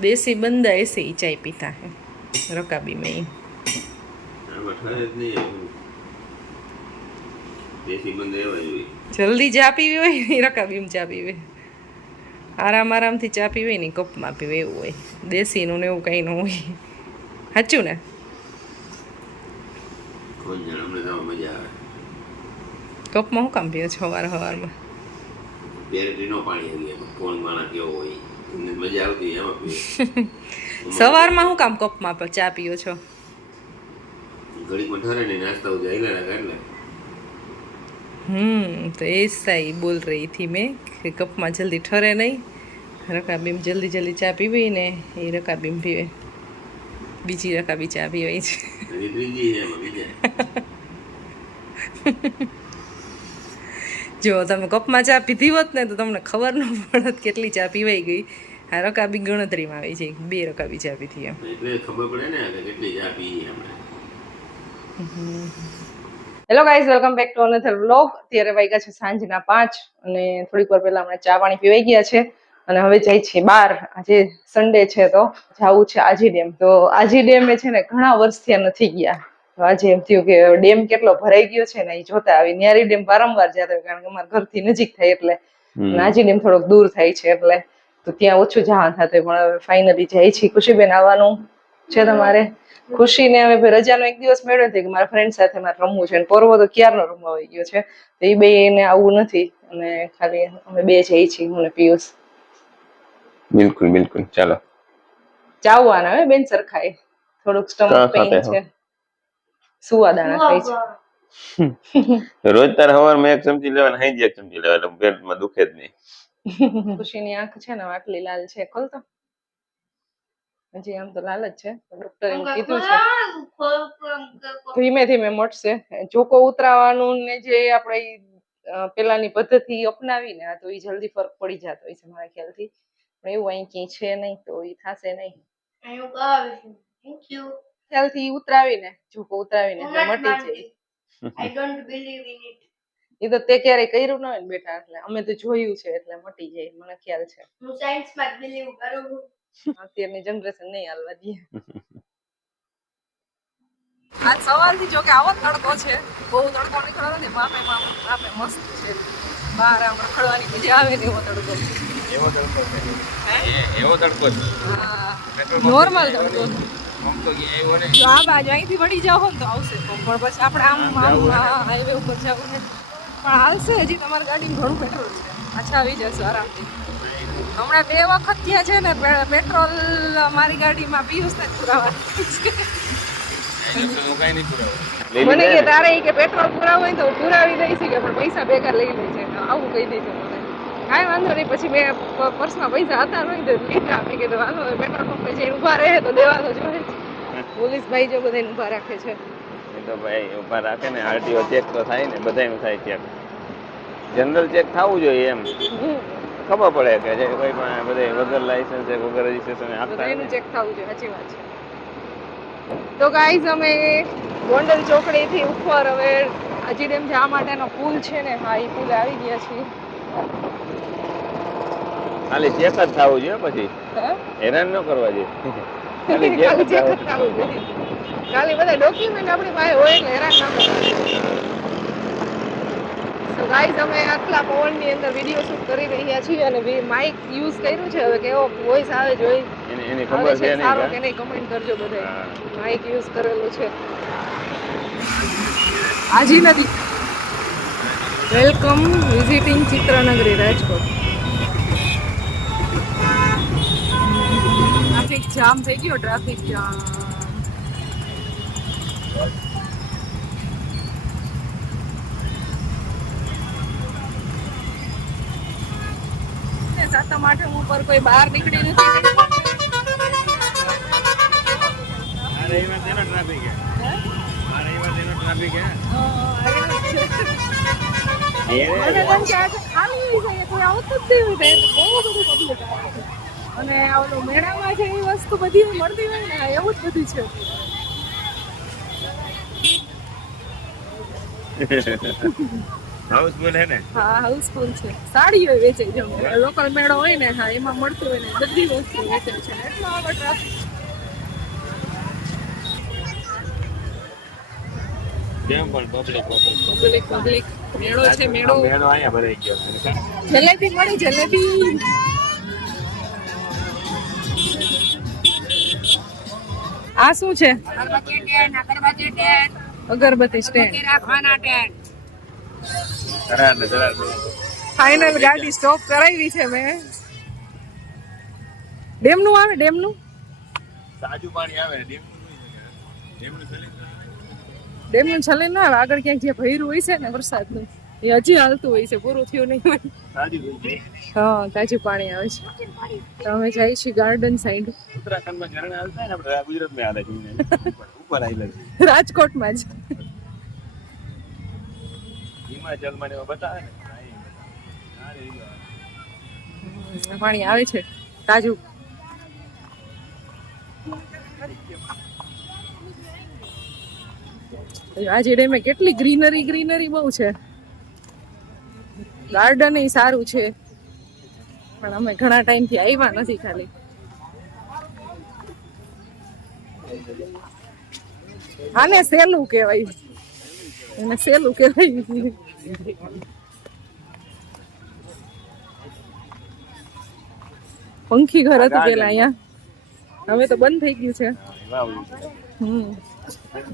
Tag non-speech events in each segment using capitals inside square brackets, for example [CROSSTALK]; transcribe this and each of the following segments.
દેશી બંદા એસે ઈ ચાય પીતા હે રકાબી એવા. જોઈએ જલ્દી ચા પીવી હોય ને રકાબીમ ચા પીવે. આરામ આરામથી ચા પીવે ને કપમાં પીવે એવું હોય. દેશીનું ને એવું કંઈ ન હોય. સાચું ને? કપમાં હું કામ પીવે છો? પેરેટી નો પાણી કેવો હોય. મજા આવતી એમાં પીએ [LAUGHS] સવારમાં હું કામ કપમાં ચા પીઓ છો? ઘડીક મઠારે ને નાસ્તા ઉજા હિલા રાખે એટલે હમ તો એ સાઈ બોલ રહી થી મેં કે કપમાં જલ્દી ઠરે નહીં. રકાબીમ જલ્દી જલ્દી ચા પીવી ને એ રકાબીમ પીવે. બીજી રકાબી ચા પીવાય છે [LAUGHS] હજી ત્રીજી છે એમાં બીજા જો તમે કપમાં ચા પીધી હોત ને તો તમને ખબર ન પડત કેટલી ચા પીવાઈ ગઈ. આ રકાબી ગણતરીમાં આવી છે. બે રકાબી ચા પીધી એમ. એટલે ખબર પડે ને કે કેટલી ચા પી hello guys welcome back to another vlog. અત્યારે વાગ્યા છે સાંજના પાંચ અને થોડીક વાર પહેલા હમણાં ચા પાણી પીવાઈ ગયા છે. અને હવે જાય છે બાર. આજે સન્ડે છે તો જવું છે આજી ડેમ. તો આજી ડેમે છે ને ઘણા વર્ષ થયા નથી ગયા. આજે એમ થયું કે ડેમ કેટલો ભરાઈ ગયો છે ને એ જોતા આવી ન્યારી ડેમ વારંવાર જતા હોય કારણ કે અમારા ઘરથી નજીક થાય એટલે નાજી ડેમ થોડોક દૂર થાય છે એટલે તો ત્યાં ઓછું જવાનું થતું પણ હવે ફાઇનલી જાય છે ખુશીબેન આવવાનું છે તમારે. ખુશીને હવે ભાઈ રજાનો એક દિવસ મેળવ્યો હતો કે મારા ફ્રેન્ડ સાથે મારે રમવું છે અને પર્વ તો ક્યારનો રમવા આવી ગયો છે. તો એ બે એને આવું નથી અને ખાલી અમે બે જઈએ છીએ હું ને પિયુષ. બિલકુલ બિલકુલ. ચાલો. ચાવવાના હવે બેન સરખાય થોડુંક સ્ટમક હા, પેઇન ખાતે છે સુવાદાણા ખાય છે. રોજ તાર મેં એક ચમચી લેવાના હાઈ એક ચમચી લેવા એટલે પેટમાં દુખે જ નહીં. ખુશીની આંખ છે ને આટલી લાલ છે. ખોલતો હજી આમ તો લાલ જ છે. ડોક્ટરે એમ કીધું છે. ધીમે ધીમે મટશે. ચોકો ઉતરાવાનું ને જે આપણે પેલાની પદ્ધતિ અપનાવીને આ તો એ જલ્દી ફરક પડી જતો હોય છે મારા ખ્યાલથી. પણ એવું અહીં ક્યાંય છે નહીં તો એ થશે નહીં. ખ્યાલથી ઉતરાવીને ઝૂકો ઉતરાવીને મટી જાય. I don't believe in it. એ તો તે ક્યારે કર્યું ન હોય ને બેટા એટલે અમે તો જોયું છે એટલે મટી જાય મને ખ્યાલ છે. હું સાયન્સમાં બિલીવ કરું છું. અત્યારની જનરેશન નહીં હાલવા દે. આજ સવારથી જો કે આવો તડકો છે બહુ તડકો નીકળ્યો ને માપે માપે માપે મસ્ત છે. બહાર આમ રખડવાની મજા આવે ને એવો તડકો એવો તડકો છે. એવો તડકો છે. નોર્મલ તડકો જો આ બાજુ અહીંથી વળી જાવ ને તો આવશે પણ પછી આપણે આમ આમ હાઈવે ઉપર જવું ને પણ હાલશે હજી તમારી ગાડીમાં ઘણું પેટ્રોલ છે. પાછા આવી જશે આરામથી. હમણાં બે વખત ત્યાં છે ને પેટ્રોલ મારી ગાડીમાં પિયુષને જ પુરાવા મને કે તારે કે પેટ્રોલ પુરાવું હોય તો પુરાવી દઈશ કે પણ પૈસા ભેગા લઈ લે છે આવું કહી દેજો મને. કાંઈ વાંધો નહીં પછી મેં પર્સમાં પૈસા હતા નહીં તો લીધા. મેં કીધું વાંધો નહીં પેટ્રોલ પંપે જઈને ઊભા રહે તો દેવાનો જોડે પોલીસ ભાઈ જો બધાને ઊભા રાખે છે. એ તો ભાઈ ઊભા રાખે ને આરટીઓ ચેક તો થાય ને બધાયનું થાય ચેક. જનરલ ચેક થવું જોઈએ એમ. ખબર પડે કે જે કોઈ પણ બધે વગર લાયસન્સ છે વગર રજીસ્ટ્રેશન આપતા એનું ચેક થવું જોઈએ સાચી વાત છે. તો ગાઈઝ અમે ગોંડલ ચોકડીથી ઉપર હવે હજી ડેમ જવા માટેનો પુલ છે ને હા એ પુલ આવી ગયા છીએ. ખાલી ચેક જ થવું જોઈએ પછી. હેરાન ન કરવા જોઈએ ખાલી ચેક જ થવું જોઈએ. ખાલી બધા ડોક્યુમેન્ટ આપણી પાસે હોય એટલે હેરાન ન કરવા So guys, અમે આટલા પવનની અંદર વીડિયો શૂટ કરી રહ્યા છીએ અને માઇક યુઝ કર્યું છે. હવે કેવો વોઇસ આવે જોઈ. એની એની ખબર છે સારો કે? નહીં કમેન્ટ કરજો બધા માઇક યુઝ કરેલું છે. આજી નદી welcome visiting Chitranagari Rajkot jam થઈ ગયો ટ્રાફિક જામ ને સાતમ આઠમ ઉપર કોઈ બહાર નીકળી નથી આ રવિવાર તેનો ટ્રાફિક હે હે? આ રવિવાર તેનો ટ્રાફિક હે હા, આવ્યો જ છે. એ અને કેમ કે આજે ખાલી હોય છે, કોઈ આવતું જ નહીં હોય તો બહુ બધું public આવે છે. અને ઓલું મેળામાં જે એ વસ્તુ બધી મળતી હોય ને એવું જ બધું છે. હાઉસફુલ હે ને? હા હાઉસફુલ છે. સાડીઓ વેચે છે લોકલ મેળો હોય ને હા એમાં મળતું હોય ને બધી વસ્તુ વેચે છે. એટલો આગળ ટ્રાફિક પણ પબ્લિક પબ્લિક પબ્લિક મેળો છે મેળો. મેળો અહીંયા ભરાઈ ગયો જલેબી મળી જલેબી. આ શું છે? અગરબત્તી સ્ટેન્ડ. ફાઇનલ ગાડી સ્ટોપ કરાવી છે મેં. ડેમનું આવે ડેમનું તાજું પાણી આવે ડેમનું ડેમનું ડેમનું છલે ના આવે. આગળ ક્યાંક જે ભર્યું હોય છે ને વરસાદનું. એ હજી હાલતું હોય છે પૂરું થયું નહીં હોય. હા તાજું પાણી આવે છે. તો અમે જઈએ છીએ ગાર્ડન સાઈડ ઉત્તરાખંડમાં ઝરણા હાલતા ને આપણે ગુજરાતમાં હાલે છે ઉપર આવેલા રાજકોટમાં જ. હિમાચલમાં બતાવે ને. પાણી આવે છે તાજું. આજે ડેમે કેટલી ગ્રીનરી ગ્રીનરી બહુ છે. ગાર્ડન એ સારું છે. પણ અમે ઘણા ટાઈમથી આવ્યા નથી ખાલી. આને સેલું કહેવાય. એને સેલું કહેવાય. પંખી ઘર હતું પેલા અહીંયા. હવે તો બંધ થઈ ગયું છે.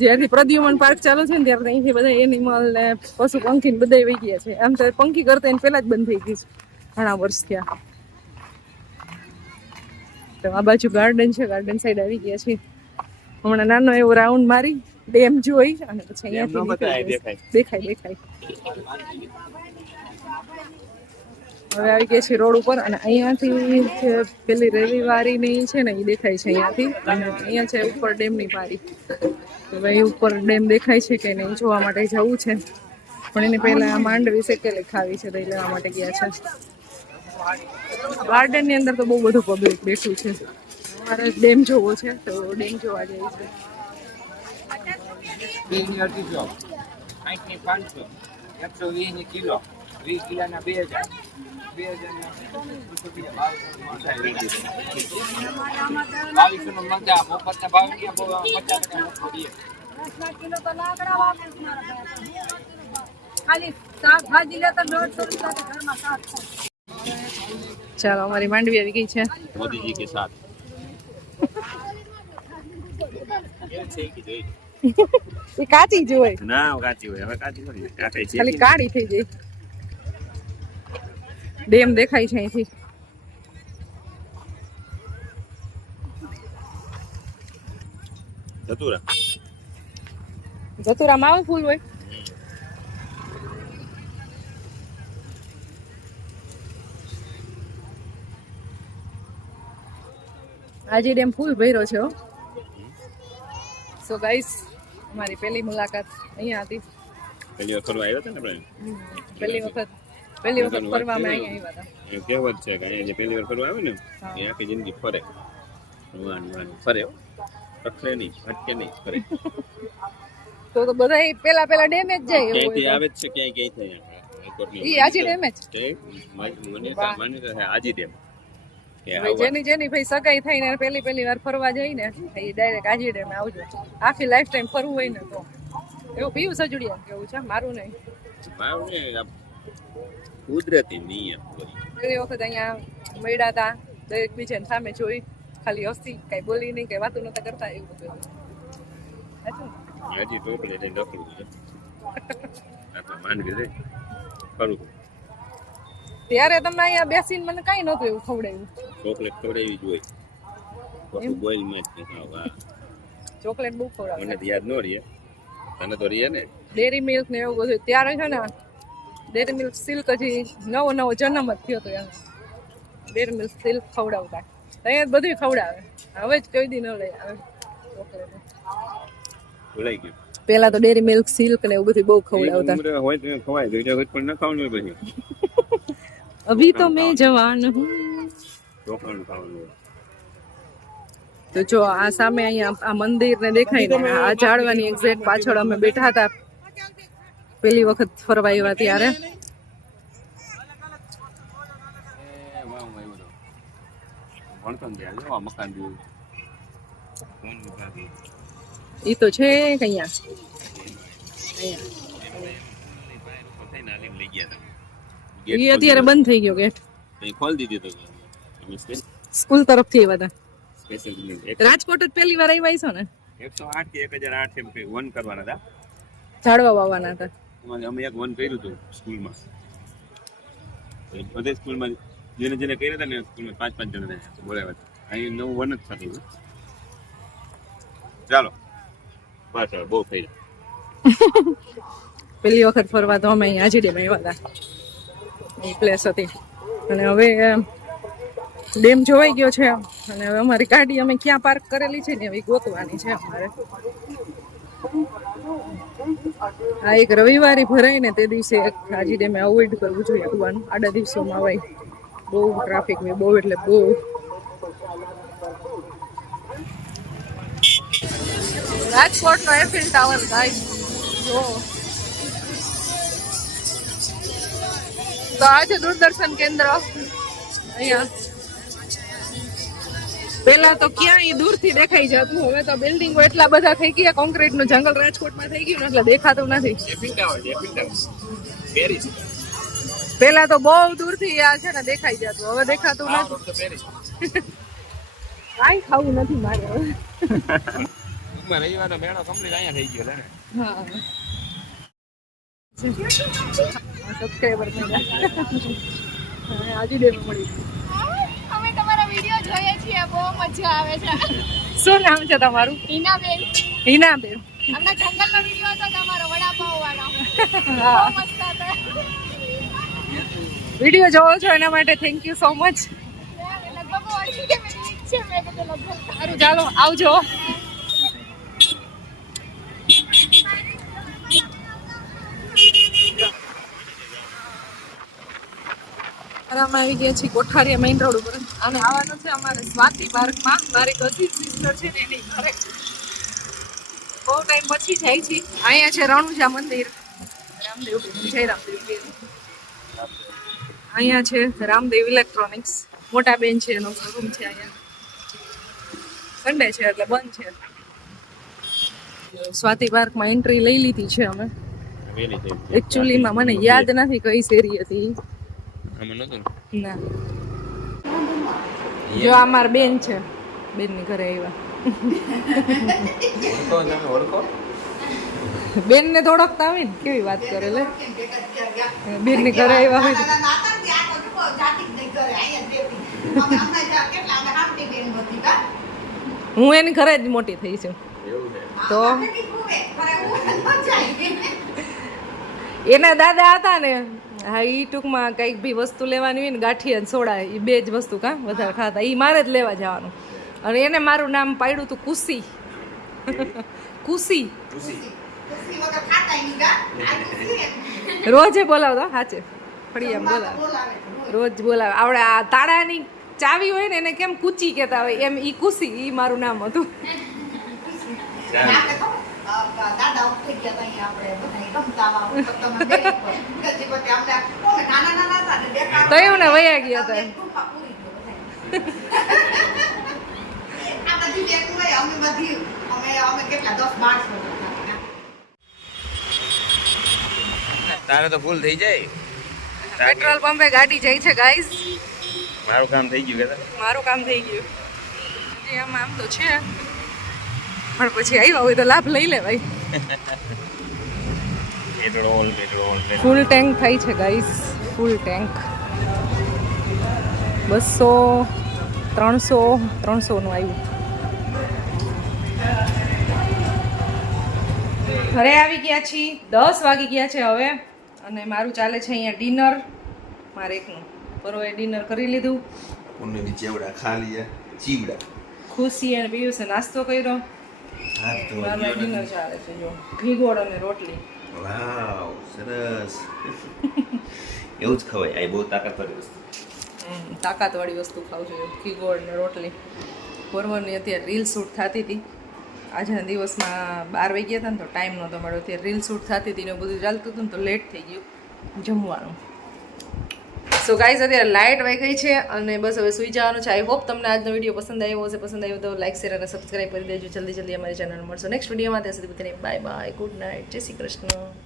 જ્યારથી પ્રદ્યુમન પાર્ક ચાલુ છે ને ત્યારથી અહીંથી બધા એનિમલ ને પશુ પંખી ને બધા વહી ગયા છે. આમ તો પંખી કરતા એને પેલા જ બંધ થઈ ગઈ છે. ઘણા વર્ષ થયા. તો આ બાજુ ગાર્ડન છે ગાર્ડન સાઈડ આવી ગયા છે હમણાં નાનો એવો રાઉન્ડ મારી ડેમ જોઈ અને પછી અહીંયાથી. દેખાય દેખાય. હવે આવી ગયા છે રોડ ઉપર અને અહીંયાથી જે પેલી રવિવારી ની છે ને એ દેખાય છે અહીંયાથી. અને અહીંયા છે ઉપર ડેમની પારી તો ભાઈ ઉપર ડેમ દેખાય છે કે નહીં જોવા માટે જવું છે. પણ એની પહેલા માંડવી શેકેલી ખાવી છે એ લેવા માટે ગયા છે. ગાર્ડનની અંદર તો બહુ બધું પબ્લિક બેઠું છે. મારે ડેમ જોવો છે, તો ડેમ જોવા જાય છે. પાંચસો એકસો વીસ કિલો. વીસ કિલોના બે હજાર. બે બાવીસો નો મગા મફતના ભાવ પચાસ ટકા ખાલી શાકભાજી લેતા દોઢસો રૂપિયા ઘરમાં શાક ચાલો અમારી માંડવી આવી ગઈ છે. મોદીજી કે સાથ. એ કાચી જ હોય. ના કાચી હોય. હવે કાચી નથી કાચી ખાલી કાળી થઈ જાય. ડેમ દેખાય છે અહીંથી. જતુરા. ધતુરામાં આવું ફૂલ હોય. આજે ડેમ ફૂલ ભર્યો છે સો ગાઈસ અમારી પહેલી મુલાકાત અહીંયા હતી. પેલી વખત આવ્યા હતા ને આપણે? પહેલી વખત. પહેલી વખત ફરવામાં અહીંયા આવ્યા હતા કહેવત છે કે અહીંયા જે પહેલી વાર ફરવા આવે ને એ આખી જિંદગી ફરે. વાન વાન ફરે હો. નહીં ભટકે નહીં ફરે. તો તો બધા પેલા પેલા ડેમેજ જાય એવું ક્યાંયથી આવે છે ક્યાંય ક્યાંય થાય. ઈ આજી ડેમેજ? મને. માન્યતા છે આજી ડેમ. કે ભાઈ આવવા- જેની જેની ભાઈ સગાઈ થઈ ને પહેલી પેલી વાર ફરવા જઈ ને એ ડાયરેક્ટ આજી ડેમ આવજો. આખી લાઈફ ટાઈમ ફરવું હોય ને તો. એવું પીવું સજુડિયા કેવું છે? મારું નહીં. મારું ને આ કુદરતી નિયમ હોય. વખત અહીંયા મળ્યા હતા દરેક બીજાને સામે જોઈ ખાલી હસી કઈ બોલી નહીં કઈ વાતો નતા કરતા એવું બધું હજી ટોપલી લઈને રખડું છે. આપણે માંડવી રે ખરું. ત્યારે તમને અહીંયા બેસીને મને કઈ નતું એવું ખવડાવ્યું. ચોકલેટ ખવડાવી જ હોય. બોઇલમાં જ ચોકલેટ બહુ મને ખવડાવતા યાદ ન રહે. તને તો રહે ને? ડેરી મિલ્ક ને એવું બધું. ત્યારે છે ને ડેરી મિલ્ક સિલ્ક હજી નવો નવો જન્મ જ થયો હતો એનો. ડેરી મિલ્ક સિલ્ક ખવડાવતા. અહીંયા બધું ખવડાવે. હવે જ કોઈ દી ન લઈ આવે. ભૂલાઈ ગયું. પેલા તો ડેરી મિલ્ક સિલ્ક ને એવું બધું બહુ ખવડાવતા. હોય તો ખવાય તો એટલે પણ ન ખાવાનું પછી. [LAUGHS] અભી તો મેં જવાન હું. તો જો આ સામે અહીંયા આ મંદિર ને દેખાય ને આ જાળવાની એક્ઝેક્ટ પાછળ અમે બેઠા હતા. પેલી વખત ફરવા આવ્યા ત્યારે એ તો. છે? હતા. ઈ અત્યારે બંધ થઈ ગયો ગેટ ખોલી દીધી તો સ્કૂલ તરફથી આવ્યા હતા રાજકોટ જ પહેલી વાર આવ્યા છો ને એકસો આઠ કે એક હજાર આઠ એમ કઈ વન કરવાના હતા ઝાડવા વાવવાના હતા એમાં અમે એક વન કર્યું હતું સ્કૂલમાં. બધે સ્કૂલમાં જેને જેને કર્યા હતા ને સ્કૂલમાં પાંચ પાંચ જણા બોલાવ્યા હતા. અહીં નવું વન જ થતું હતું. ચાલો. પાછળ બહુ થઈ [LAUGHS] પેલી વખત ફરવા તો અમે અહીંયા ડેમ આવ્યા હતા. એ પ્લેસ હતી. અને હવે ડેમ જોવાઈ ગયો છે. અને હવે અમારી ગાડી અમે ક્યાં પાર્ક કરેલી છે ને એવી ગોતવાની છે અમારે. આ એક રવિવારે ભરાય ને તે દિવસે હાજી ડેમે અવોઇડ કરવું જોઈએ આવવાનું આડા દિવસોમાં હોય બહુ ટ્રાફિક હોય બહુ, એટલે બહુ. રાજકોટનો એફિલ ટાવર ગાઈસ જો. તો આજે દૂરદર્શન કેન્દ્ર. અહીંયા. પેલા તો ક્યાંય દૂરથી દેખાઈ જતું હવે તો બિલ્ડિંગો એટલા બધા થઈ ગયા કોન્ક્રીટનું જંગલ રાજકોટમાં થઈ ગયું એટલે દેખાતું નથી. પેલા તો બહુ દૂરથી આ છે ને દેખાઈ જતું હવે દેખાતું નથી. તો [LAUGHS] ખાવું નથી મારે હવે. રવિવારનો મેળો કમ્પ્લીટ અહીંયા થઈ ગયો ને. હા. [LAUGHS] સબસ્ક્રાઈબર [LAUGHS] મળી. જોઈએ છીએ બહુ મજા આવે છે. શું નામ છે તમારું? હિનાબેન. હિનાબેન. હમણાં જંગલનો વીડિયો હતો તમારો વડાપાઉં વાળો [LAUGHS] બહુ મસ્ત હતો. વીડિયો જોવો છો એના માટે થેન્ક યુ સો મચ લગભગ ચાલો આવજો. અમે આવી ગયા છીએ કોઠારીયા મેઇન રોડ ઉપર. અને આવવાનું છે અમારે સ્વાતિ પાર્કમાં. મારી કઝિન સિસ્ટર છે ને એની ઘરે. બહુ ટાઈમ પછી જાય છે. અહીંયા છે રણુજા મંદિર. રામદેવ જય રામદેવ. અહીંયા છે રામદેવ ઇલેક્ટ્રોનિક્સ મોટા બેન છે એનો શોરૂમ છે અહીંયા. સન્ડે છે એટલે બંધ છે. સ્વાતિ પાર્કમાં એન્ટ્રી લઈ લીધી છે અમે. એકચુલીમાં એકચ્યુઅલીમાં મને યાદ નથી કઈ શેરી હતી. આમાં નહોતું ના? જો આ માર બેન છે બેનની ઘરે આવ્યા બેન ને તો આવી ને કેવી વાત કરે લે? બેનની ઘરે આવ્યા હોય હું એની ઘરે જ મોટી થઈ છું. તો? એના દાદા હતા ને હા એ ટૂંકમાં કંઈક બી વસ્તુ લેવાની હોય ને ગાંઠી અને સોડા એ બે જ વસ્તુ કાં વધારે ખાતા. એ મારે જ લેવા જવાનું. અને એને મારું નામ પાડ્યું હતું કુસી. કુસી. રોજે બોલાવતો હાચે. ફળિયામ બોલાવે. રોજ બોલાવે. આવડે આ તાળાની ચાવી હોય ને એને કેમ કૂચી કહેતા હોય? એમ ઈ કુસી ઈ મારું નામ હતું. તો એવું ને વયા ગયા હતા. [LAUGHS] તારે તો ભૂલ થઈ જાય. પેટ્રોલ પંપે ગાડી જાય છે ગાઈઝ મારું કામ થઈ ગયું મારું કામ થઈ ગયું. હજી આમ આમ તો છે. પણ પછી આવ્યા હોય તો લાભ લઈ લેવાય. પેટ્રોલ પેટ્રોલ ફૂલ ટેન્ક થાય છે ગાઈઝ ફૂલ ટેન્ક. બસો ત્રણસો ત્રણસોનું આવ્યું. ઘરે આવી ગયા છીએ. દસ વાગી ગયા છે હવે. અને મારું ચાલે છે અહીંયા ડિનર. મારે એકનું. બરોબર ડિનર કરી લીધું. ઉન્નની ચેવડા ખા લીયા ચીવડા. ખુશી અને પિયુષે નાસ્તો કર્યો. ડિનર. ચાલે છે જો. ઘી અને રોટલી. વાવ સરસ. એવું જ ખવાય. આ બહુ તાકાતવાળી વસ્તુ. તાકાતવાળી વસ્તુ ખાવ છું ઘીગોળ ને રોટલી. પરવરની અત્યારે રીલ શૂટ થતી હતી. આજના દિવસમાં બાર વાગ્યા હતા ને તો ટાઈમ નહોતો મળ્યો અત્યારે રીલ શૂટ થતી હતી ને બધું ચાલતું હતું ને તો લેટ થઈ ગયું. જમવાનું. સો ગાઈઝ અત્યારે લાઇટ વહી ગઈ છે અને બસ હવે સુઈ જવાનું છે. આઈ હોપ તમને આજનો વીડિયો પસંદ આવ્યો હશે. પસંદ આવ્યો તો લાઈક શેર અને સબસ્ક્રાઈબ કરી દેજો. જલ્દી જલ્દી અમારી ચેનલ મળશો નેક્સ્ટ વિડીયોમાં ત્યાં સુધી બધાને બાય બાય ગુડ નાઇટ જય શ્રી કૃષ્ણ.